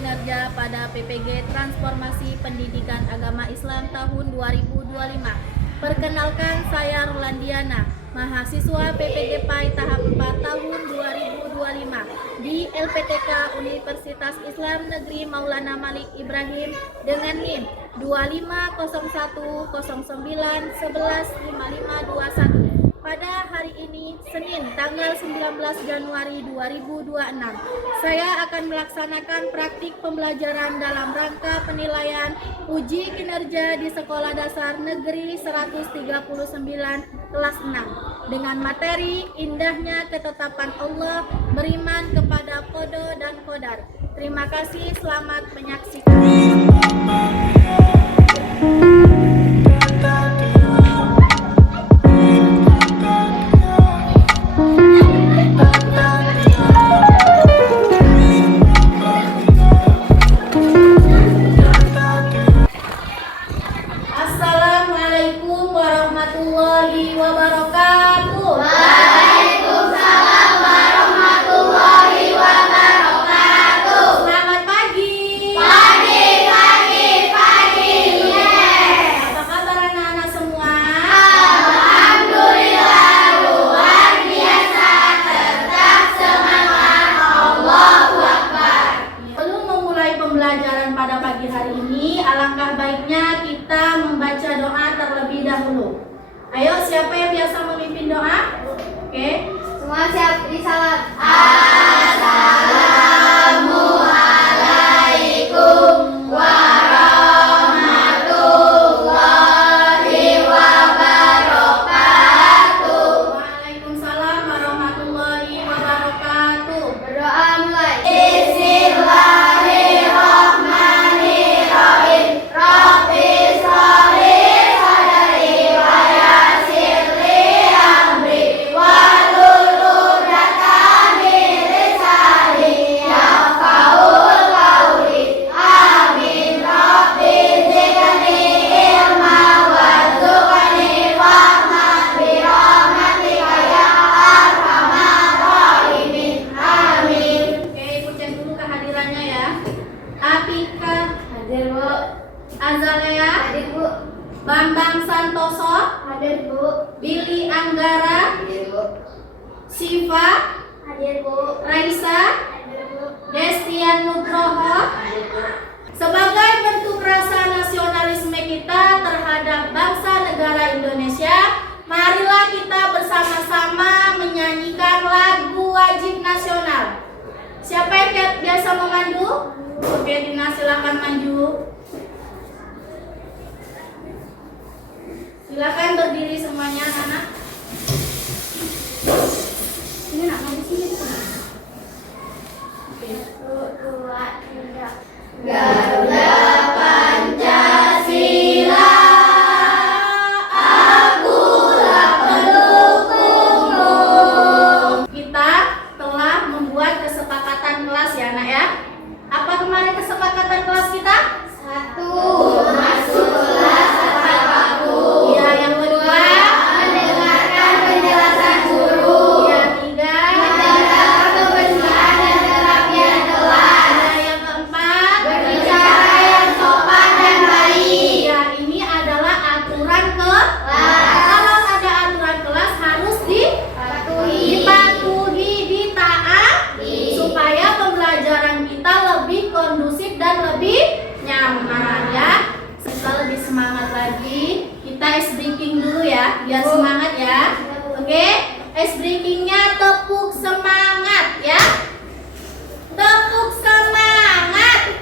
kinerja pada PPG Transformasi Pendidikan Agama Islam tahun 2025. Perkenalkan, saya Rolandiana, mahasiswa PPG PAI tahap 4 tahun 2025 di LPTK Universitas Islam Negeri Maulana Malik Ibrahim dengan NIM 250109115521. Pada hari ini, Senin, tanggal 19 Januari 2026, saya akan melaksanakan praktik pembelajaran dalam rangka penilaian uji kinerja di Sekolah Dasar Negeri 139 kelas 6 dengan materi indahnya ketetapan Allah, beriman kepada qada dan qadar. Terima kasih, selamat menyaksikan. Assalamualaikum warahmatullahi wabarakatuh. Waalaikumsalam warahmatullahi wabarakatuh. Selamat pagi. Pagi. Apa kabar anak-anak semua? Alhamdulillah luar biasa, tetap semangat, Allahu Akbar. Sebelum memulai pembelajaran pada pagi hari ini, alangkah baiknya kita membaca doa terlebih dahulu. Ayo, siapa yang biasa memimpin doa? Oke. Semua siap disalam. Assalamualaikum warahmatullahi wabarakatuh. Waalaikumsalam warahmatullahi wabarakatuh. Berdoa mulai. Bismillahirrahmanirrahim. Rabbi sholli sadri wa yassir li amri wahlul 'uqdatam min lisani yafqahul qawli. Amin. Rabbi zidni ilma warzuqni fahman bi rahmatika ya arhamar rahimin. Amin. Oke, ibu cek dulu kehadirannya ya. Apika, Hadir Bu. Azalea, Hadir Bu. Bambang Santoso, Hadir Bu. Billy Anggara, Hadir Bu. Siva, Hadir Bu. Raisa, Hadir Bu. Destian Nugroho. Hadir Bu. Sebagai bentuk rasa nasionalisme kita terhadap bangsa negara Indonesia, marilah kita bersama-sama menyanyikan lagu wajib nasional. Siapa yang biasa memandu? Oke, Dina, silakan maju. Silakan berdiri semuanya, anak-anak. Ini nak maju sini. Oke. 1, 2, 3. Garuda Pancasila, akulah pendukungmu. Kita telah membuat kesepakatan kelas ya, anak ya. Apa kemarin kesepakatan kelas kita? 1. Masuk kelas tepat waktu. Ya, yang kedua. Mendengarkan penjelasan guru. Ya, tiga. Menjaga kebersihan dan kerapian kelas. Ya, yang keempat. Berbicara yang sopan dan baik. Ya, ini adalah aturan kelas. Kalau ada aturan kelas harus dipatuhi, ditaati, supaya pembelajaran kita lebih kondusif dan lebih nyaman ya. Kita lebih semangat lagi. Kita ice breaking dulu ya, biar semangat ya. Oke, ice breakingnya tepuk semangat ya. Tepuk semangat.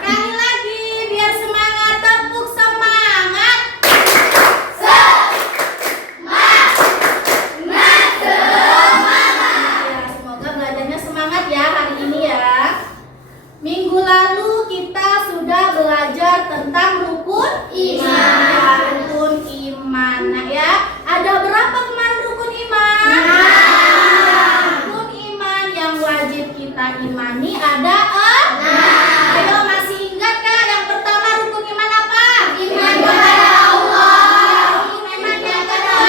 Sekali lagi biar semangat, tepuk semangat. Ya, semoga belajarnya semangat ya hari ini ya. Minggu lalu kita sudah belajar tentang rukun Iman. Ya, rukun iman. Nah ya, ada berapa kemarin rukun iman? Rukun iman yang wajib kita imani ada 6. Ayo, masih ingat kah yang pertama rukun iman apa? Iman kepada Allah. Iman yang kedua.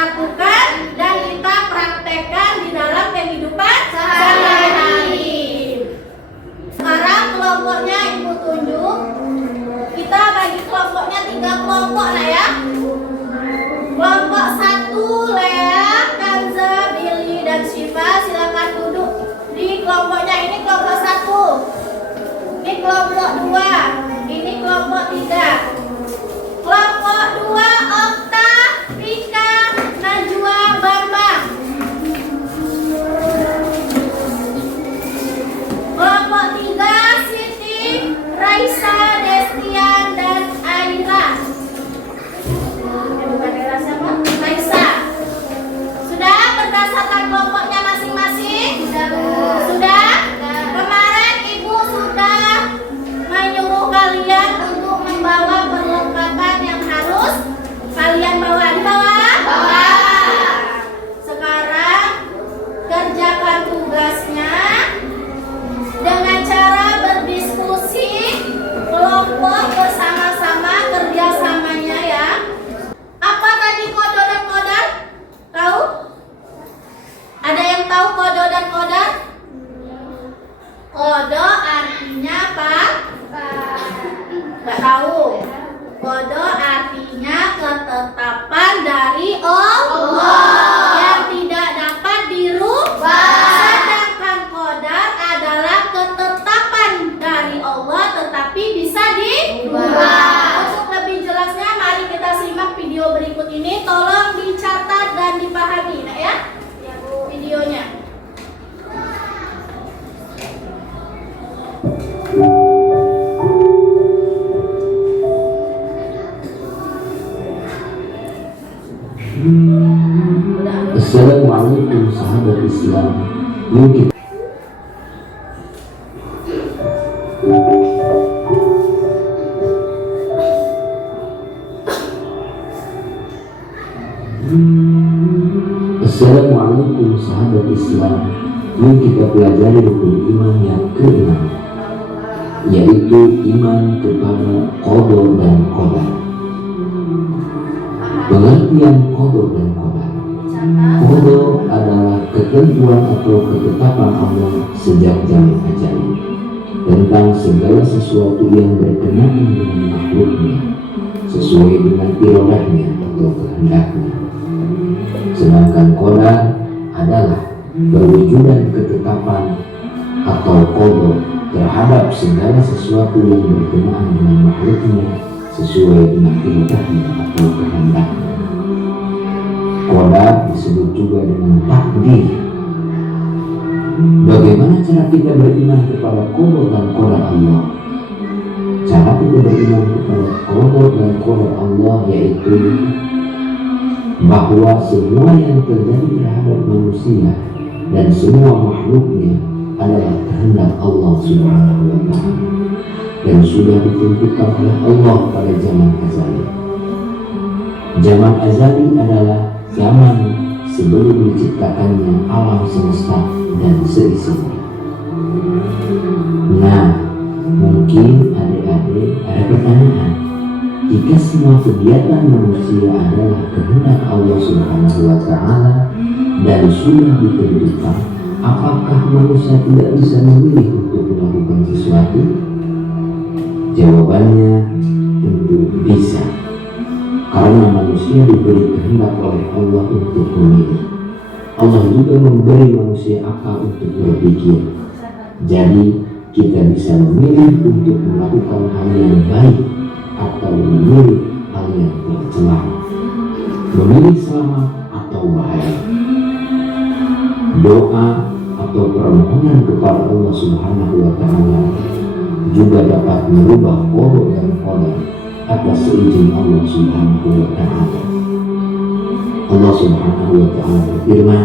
lakukan dan kita praktekkan di dalam kehidupan sehari-hari. Sekarang kelompoknya Ibu tunjuk. Kita bagi kelompoknya 3 kelompok lah ya. Kelompok 1 Lea, Kanza, Billy, dan Syifa silakan duduk di kelompoknya. Ini kelompok 1. Ini kelompok 2. Ini kelompok 3. Kelompok 2 Okta, Rika, Najwa, Bambang. Kelompok 3 Siti, Raisa, Destian, dan Aira. Bukan Aira siapa? Raisa. Sudah berdasarkan kelompoknya masing-masing? Sudah? Kemarin Ibu sudah menyuruh kalian untuk membawa perlengkapan yang harus kalian bawa. Di bawah? Bawah. Sekarang kerjakan tugasnya dengan cara berdiskusi kelompok bersama-sama, kerjasamanya ya. Apa tadi kodo dan kodar? Tahu? Ada yang tahu kodo dan kodar? Kodo artinya apa? Nggak tahu. Kodo artinya ketetapan dari Allah yang tidak dapat dirubah. Sedangkan kodar adalah ketetapan dari Allah tetapi bisa dirubah. Untuk lebih jelasnya mari kita simak video berikut ini. Tolong dicatat dan dipahami nah ya videonya. Assalamualaikum sahabat Islam. Yuk kita Assalamualaikum sahabat Islam. Yuk kita pelajari rukun iman yang ke-6, yaitu iman kepada qada dan qadar. Pengertian qada dan qadar. Qada adalah ketentuan atau ketetapan Allah sejak zaman ajali tentang segala sesuatu yang berkenaan dengan makhluknya sesuai dengan iradahnya atau kehendaknya. Sedangkan qadar adalah perwujudan ketetapan atau qada terhadap segala sesuatu yang berkenaan dengan makhluknya sesuai dengan iradahnya atau kehendaknya. Qadar disebut juga dengan takdir. Bagaimana cara kita beriman kepada qada dan qadar Allah? Cara kita beriman kepada qada dan qadar Allah yaitu bahwa semua yang terjadi terhadap manusia dan semua makhluknya adalah kehendak Allah Subhanahu wa Ta'ala dan sudah ditentukan oleh Allah pada zaman azali. Zaman azali adalah zaman sebelum diciptakannya alam semesta dan seisinya. Nah, mungkin adik-adik ada pertanyaan. Jika semua kegiatan manusia adalah kehendak Allah Subhanahu wa Ta'ala dan sudah ditentukan, apakah manusia tidak bisa memilih untuk melakukan sesuatu? Jawabannya tentu bisa, karena manusia diberi kehendak oleh Allah untuk memilih. Allah juga memberi manusia akal untuk berpikir. Jadi kita bisa memilih untuk melakukan hal yang baik atau memilih hal yang tercela, memilih selamat atau bahaya. Doa atau permohonan kepada Allah Subhanahu wa Ta'ala juga dapat merubah qada dan qadar atas seizin Allah Subhanahu wa Ta'ala. Allah Subhanahu wa Ta'ala berfirman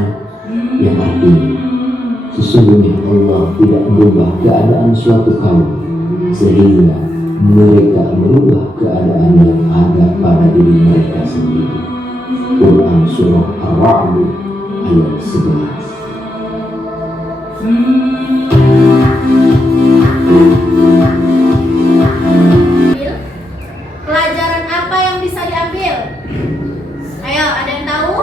yang artinya sesungguhnya Allah tidak merubah keadaan suatu kaum sehingga mereka merubah keadaan yang ada pada diri mereka sendiri. Quran Surah Ar-Ra'd ayat 11. Pelajaran apa yang bisa diambil? Ayo, ada yang tahu?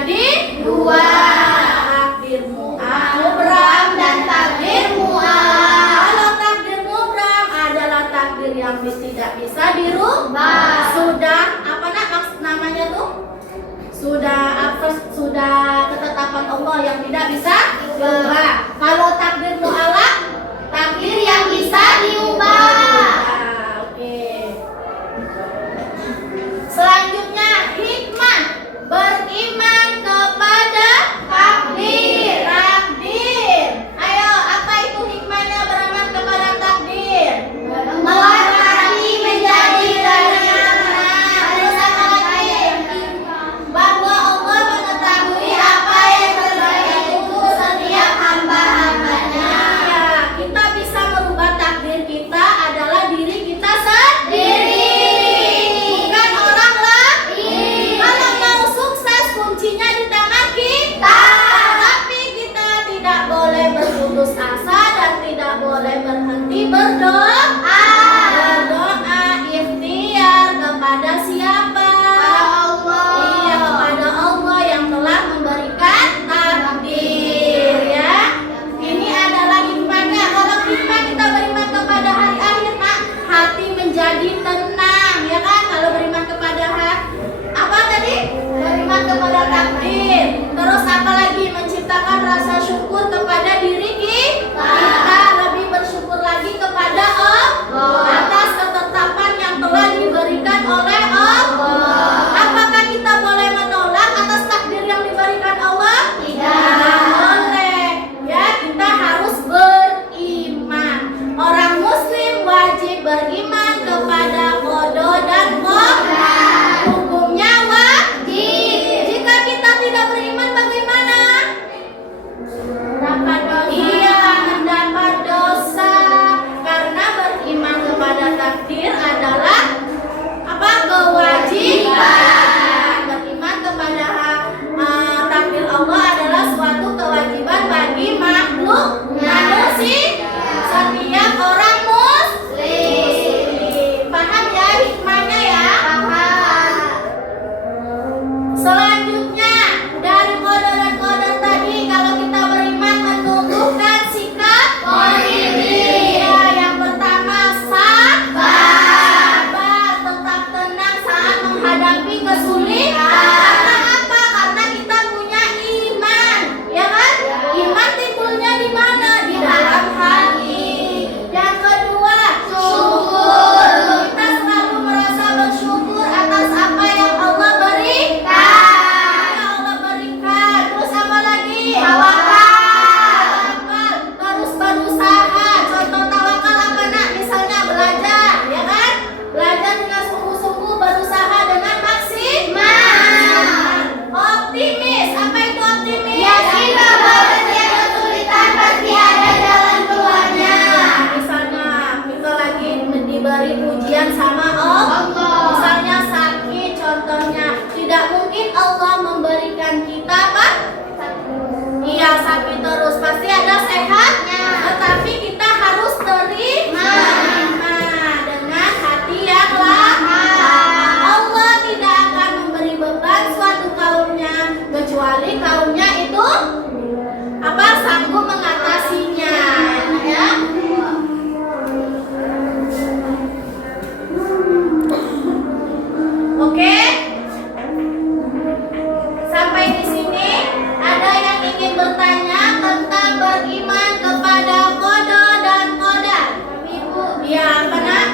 menjadi dua. Takdir mubram dan takdir mu'allaq. Kalau takdir mubram adalah takdir yang tidak bisa dirubah. Sudah apa namanya tuh? Sudah ketetapan Allah yang tidak bisa dirubah. Kalau takdir mu'allaq, takdir yang bisa diubah. Oke. Selanjutnya hikmah beriman kepada takdir. Ayo, apa itu hikmahnya beriman kepada takdir? Membuat hati menjadi tenang. Terus apa lagi? Bahwa Allah mengetahui apa yang terbaik untuk setiap hamba-hambanya. Ya, kita bisa merubah takdir kita adalah diri kita sendiri. Bukan orang lain. Kalau mau sukses kuncinya di tangan kita. Tapi kita tidak boleh berputus asa dan tidak boleh berhenti berdoa. Berdoa ikhtiar kepada siapa? Iya, kepada Allah yang telah memberikan takdir ya. Ini adalah hikmahnya. Kalau hikmah kita beriman kepada hari akhir, hati menjadi tenang ya kan? Kalau beriman kepada apa tadi? Beriman kepada takdir. Terus apa lagi? Menciptakan rasa syukur kepada diri kita. Lebih bersyukur lagi kepada Allah atas ketetapan yang telah diberikan oleh Allah. Apakah kita boleh menolak atas takdir yang diberikan Allah? Tidak boleh. Ya, kita harus beriman. Orang muslim wajib beriman kepada qada dan qadar. Hukumnya wajib. Jika kita tidak beriman bagaimana? Iya, mendapat dosa. Karena beriman kepada takdir adalah apa? Kewajiban. Beriman kepada takdir Allah adalah suatu kewajiban bagi makhluk manusia. Setiap orang muslim. Paham ya hikmahnya ya? Selanjutnya dari qada dan qadar tadi, kalau kita beriman menumbuhkan sikap diri. Ya, yang pertama sabar, tetap tenang saat menghadapi kesulitan. Karena apa? Karena kita punya iman, ya kan? Iman timbulnya di mana? Di dalam hati. Yang kedua, syukur. Kita selalu merasa bersyukur atas apa yang Allah berikan. Terus apa lagi? Tawakal. Terus berusaha. Contoh tawakal apa nak? Misalnya belajar, ya kan? Belajar dengan sungguh-sungguh, berusaha dengan maksimal. Optimis. Apa itu optimis? Yakin bahwa setiap kesulitan pasti ada jalan keluarnya. Misalnya kita lagi diberi ujian sama Allah. Misalnya sakit, contohnya tidak mungkin Allah memberikan kita apa? Iya, sakit terus, pasti ada sehatnya. Tetapi kita harus terima dengan hati yang lapang. Allah tidak akan memberi beban suatu kaumnya kecuali kaumnya itu apa? Sanggup mengatasinya ya. Oke. Sampai di sini ada yang ingin bertanya tentang beriman kepada qada dan qadar? Ibu. Iya, apa nak?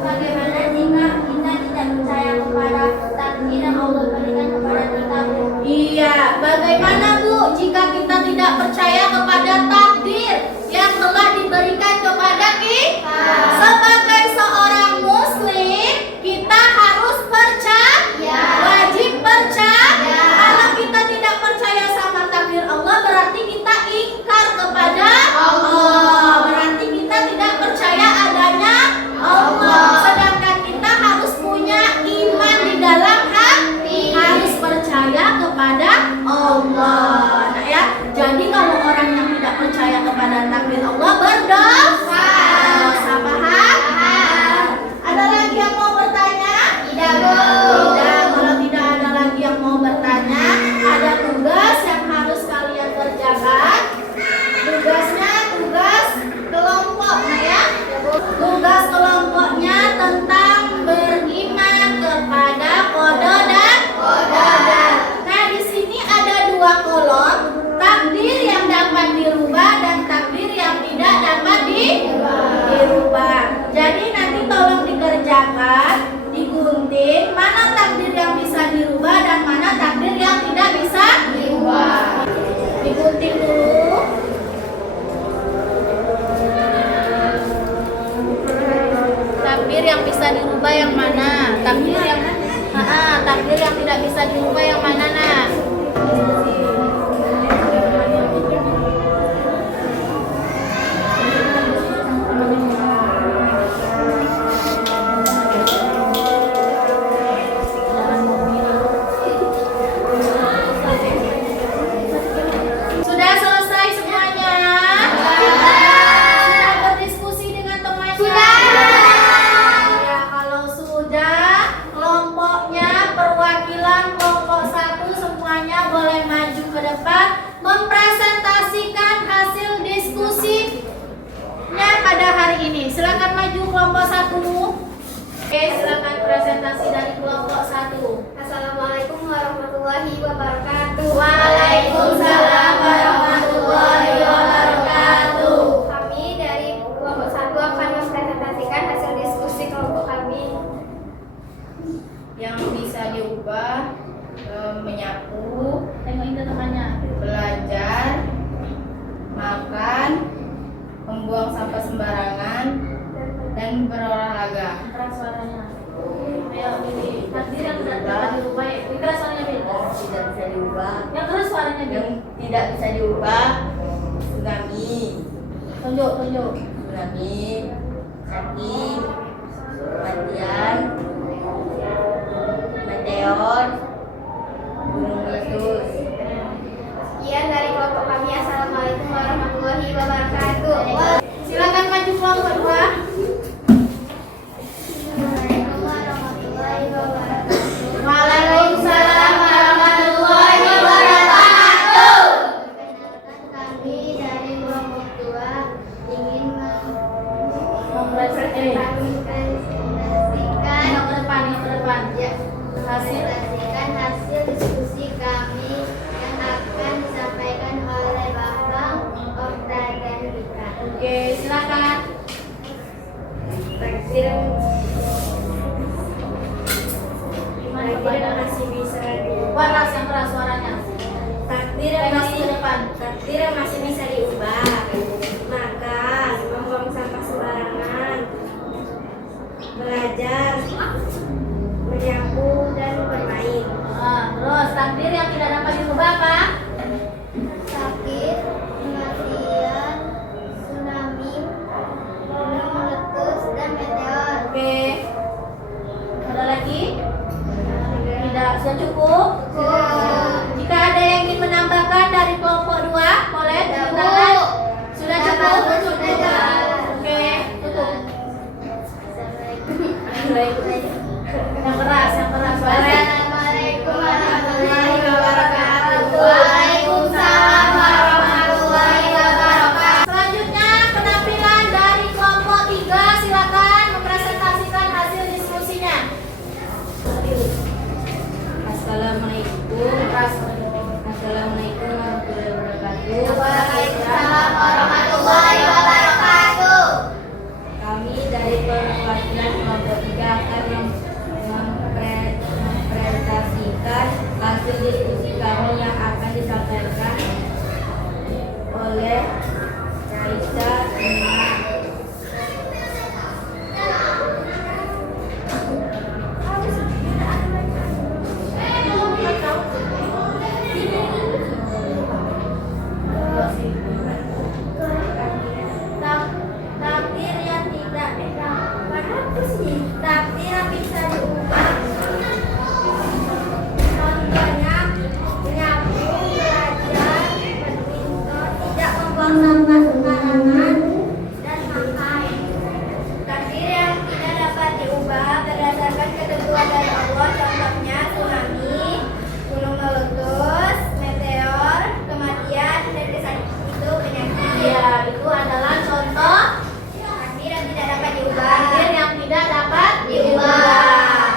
Bagaimana jika kita tidak percaya kepada takdir yang Allah berikan kepada kita, Bu? Iya, bagaimana Bu jika kita tidak percaya kepada takdir yang telah diberikan kepada kita? Sebagai seorang muslim, kita harus percaya, wajib percaya. Kalau kita tidak percaya sama takdir Allah, berarti kita ingkar kepada Allah. Berarti kita tidak percaya adanya Allah. Sedangkan kita harus punya iman di dalam hati, harus percaya kepada Allah. Nah ya, jadi kalau orang takbir yang bisa dirubah yang mana? Takbir yang tidak bisa dirubah yang mana, Nak? Sudah selesai semuanya? Sudah berdiskusi dengan temannya? Ya, kalau sudah, kelompoknya perwakilan kelompok 1 semuanya boleh maju ke depan mempresentasikan hasil diskusinya pada hari ini. Silakan maju kelompok 1. Oke, silakan presentasi dari kelompok 1. Assalamualaikum warahmatullahi wabarakatuh. Waalaikumsalam warahmatullahi wabarakatuh. Kami dari kelompok 1 akan mempresentasikan hasil diskusi kelompok kami. Yang bisa diubah, menyapu, Tengok itu temannya. belajar, makan, membuang sampah sembarangan, dan berolahraga. Keras suaranya. Ayo, Bibi. Takdir yang tidak dapat dirubah ya. Keras suaranya, Bibi. Tidak bisa diubah. Yang keras suaranya, Bibi. Yang tidak bisa diubah, tsunami, Tunjuk, tunjuk. sakit, kematian, meteor, gunung meletus. Sekian dari kelompok kami. Assalamualaikum warahmatullahi wabarakatuh. Silakan maju kelompok 2. Assalamualaikum warahmatullahi wabarakatuh. Waalaikumsalam warahmatullahi wabarakatuh. Perkenalkan, kami dari kelompok 2 ingin Mempresentasikan. mempresentasikan Yang ke depan, yang ke depan. ya, Hasil. mempresentasikan hasil diskusi kami yang akan disampaikan oleh Bapak Okta dan Rika. Oke, silakan. Takdir Gimana masih bisa Keras, yang keras suaranya. takdir Tengok ke depan. masih bisa diubah, maka membuang sampah sembarangan, belajar, menyapu dan bermain. Terus takdir yang tidak dapat dirubah apa? Sakit, kematian, tsunami, gunung meletus dan meteor. Oke. Ada lagi? Tidak, sudah cukup? Jika ada yang ingin menambahkan dari kelompok 2, boleh tunjuk tangan. Sudah cukup? Oke, tutup. Yang keras suaranya. Assalamualaikum warahmatullahi wabarakatuh. Waalaikumsalam warahmatullahi wabarakatuh. Selanjutnya penampilan dari kelompok 3, silakan mempresentasikan hasil diskusinya. Assalamualaikum warahmatullahi wabarakatuh. Waalaikumsalam warahmatullahi wabarakatuh. Kami dari perwakilan kelompok 3 akan mempresentasikan hasil diskusi kami yang akan disampaikan oleh Raisa Nina. Takdir yang tidak takdir yang bisa diubah. Contohnya menyapu, belajar, badminton, tidak membuang sampah sembarangan, dan makan. Takdir yang tidak dapat diubah berdasarkan ketentuan dari Allah. Contohnya tsunami, gunung meletus, meteor, kematian, dan kesakitan itu penyakit. Ya, itu adalah contoh Takdir yang tidak dapat diubah. takdir yang tidak dapat diubah.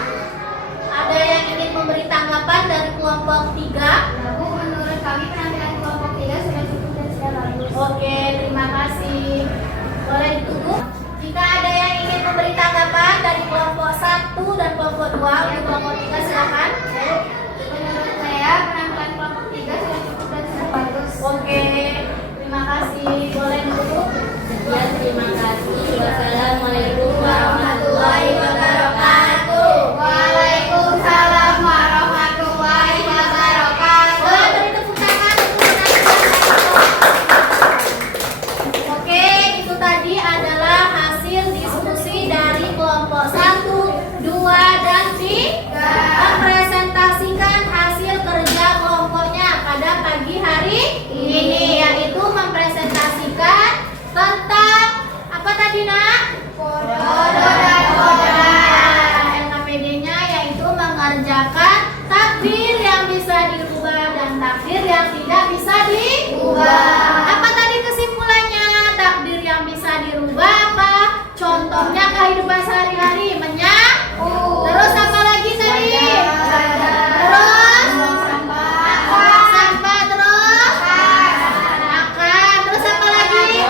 Ada yang ingin memberi tanggapan dari kelompok 3? Bu, menurut kami penampilan kelompok 3 sudah cukup dan sudah bagus. Oke, terima kasih. Boleh ditutup? Jika ada yang ingin memberi tanggapan dari kelompok 1 dan kelompok 2 untuk kelompok 3, silakan. Menurut saya penampilan kelompok 3 sudah cukup dan sudah bagus. Oke, terima kasih. Boleh ditutup? Sekian, terima kasih. Wassalamualaikum warahmatullahi kehidupan sehari-hari? Terus apa lagi tadi? Terus buang sampah, terus makan, terus apa lagi?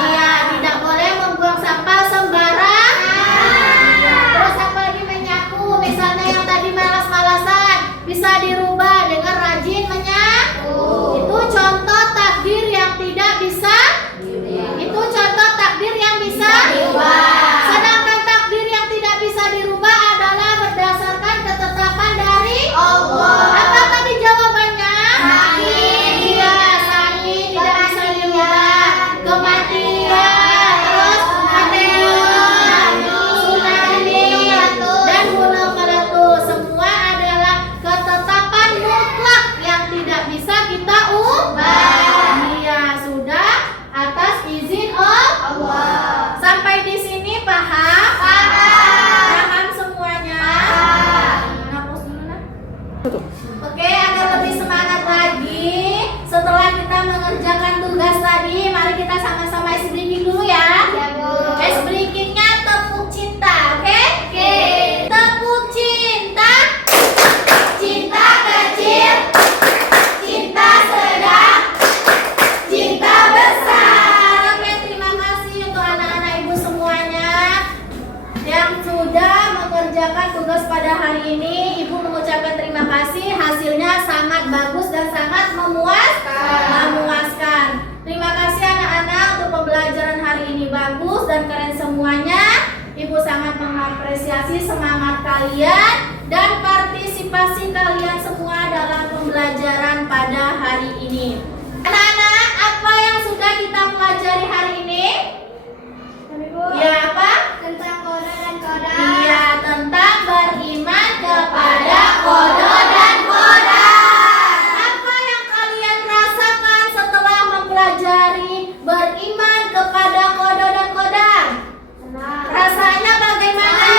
Iya, tidak boleh membuang sampah sembarang. Terus apa lagi? Menyapu, misalnya yang tadi malas-malasan bisa dirubah dengan rajin menyapu. Itu contoh takdir yang tidak bisa. Itu contoh takdir yang bisa dirubah. Sedangkan takdir yang tidak bisa dirubah adalah berdasarkan ketetapan dari Allah. Apa tadi jawabannya? Sakit. Iya, sakit tidak bisa dirubah. Kematian, terus kematian, tsunami, dan gunung meletus. Semua adalah ketetapan mutlak yang tidak bisa kita ubah. Iya, sudah atas izin Allah. Sampai di sini paham? Paham semuanya? Hapus dulu, nah. Oke, agar lebih semangat lagi, setelah kita mengerjakan tugas tadi, mari kita sama-sama ice breaking dulu ya. Ice breakingnya tepuk cinta, oke? Tepuk cinta. Cinta kecil, cinta sedang, cinta besar. Oke, terima kasih untuk anak-anak ibu semuanya yang sudah mengerjakan tugas pada hari ini. Ibu mengucapkan terima kasih. Hasilnya sangat bagus dan sangat memuaskan. Terima kasih anak-anak untuk pembelajaran hari ini, bagus dan keren semuanya. Ibu sangat mengapresiasi semangat kalian dan partisipasi kalian semua dalam pembelajaran pada hari ini. Anak-anak, apa yang sudah kita pelajari hari ini? Ya, apa? Tentang qada dan qadar. Iya, tentang beriman kepada qada dan qadar. Apa yang kalian rasakan setelah mempelajari beriman kepada qada dan qadar? Rasanya bagaimana?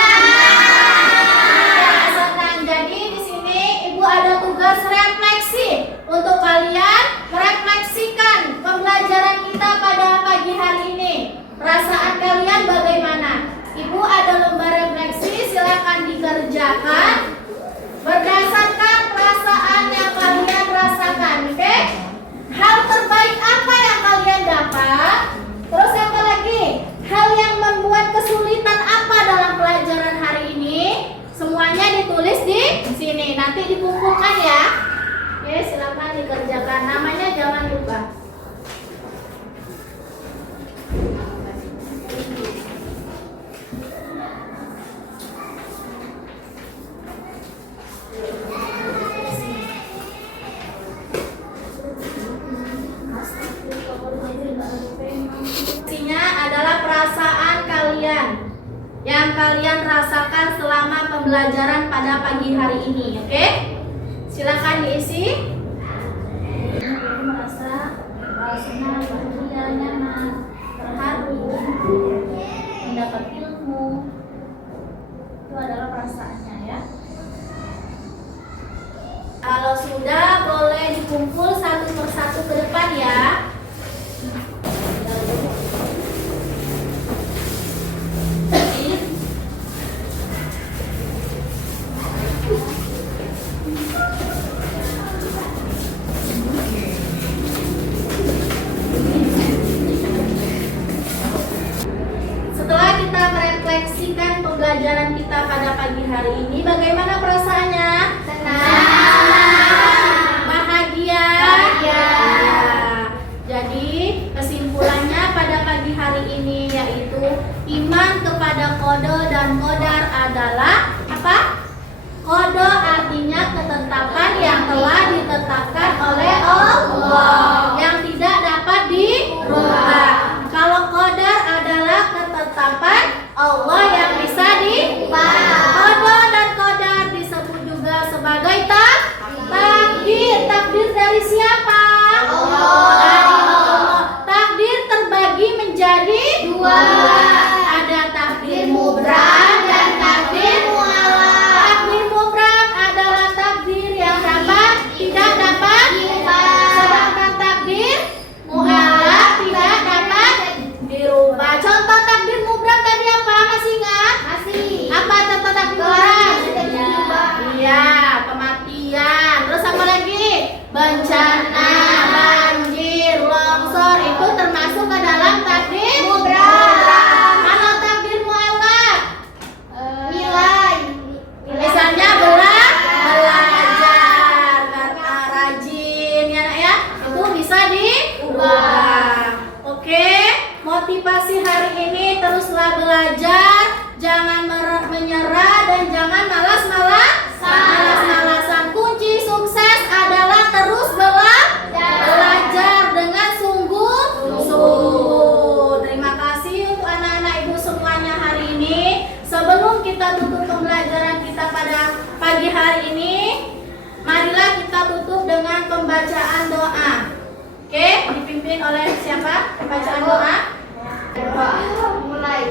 Ya, senang. Jadi di sini Ibu ada tugas refleksi untuk kalian merefleksikan pembelajaran kita pada pagi hari ini. Perasaan kalian bagaimana? Ibu ada lembar refleksi, silakan dikerjakan berdasarkan perasaan yang kalian rasakan, oke? Hal terbaik apa yang kalian dapat? Terus apa lagi? Hal yang membuat kesulitan apa dalam pelajaran hari ini? Semuanya ditulis di sini, nanti dikumpulkan ya. Oke, silakan dikerjakan. Namanya jangan lupa. Isinya adalah perasaan kalian yang kalian rasakan selama pembelajaran pada pagi hari ini, oke? Silakan diisi. Merasa senang, bahagia, nyaman, terharu, mendapat ilmu. Itu adalah perasaannya ya. Kalau sudah, boleh dikumpul satu persatu ke depan ya. Setelah kita merefleksikan pembelajaran kita pada pagi hari ini, bagaimana perasaannya? Bahagia. Jadi kesimpulannya pada pagi hari ini yaitu iman kepada qada dan qadar adalah apa? Qada artinya ketetapan yang telah ditetapkan oleh Allah yang tidak dapat dirubah. Kalau qadar adalah ketetapan Allah yang bisa diubah. Qada dan qadar disebut juga sebagai takdir. Takdir dari siapa? Allah. Dari Allah. Takdir terbagi menjadi dua. Ada takdir mubram dan takdir muawwal. Takdir mubram adalah takdir yang tidak dapat diubah. Sedangkan bacaan doa. Oke, dipimpin oleh siapa? Bacaan doa. Mulai.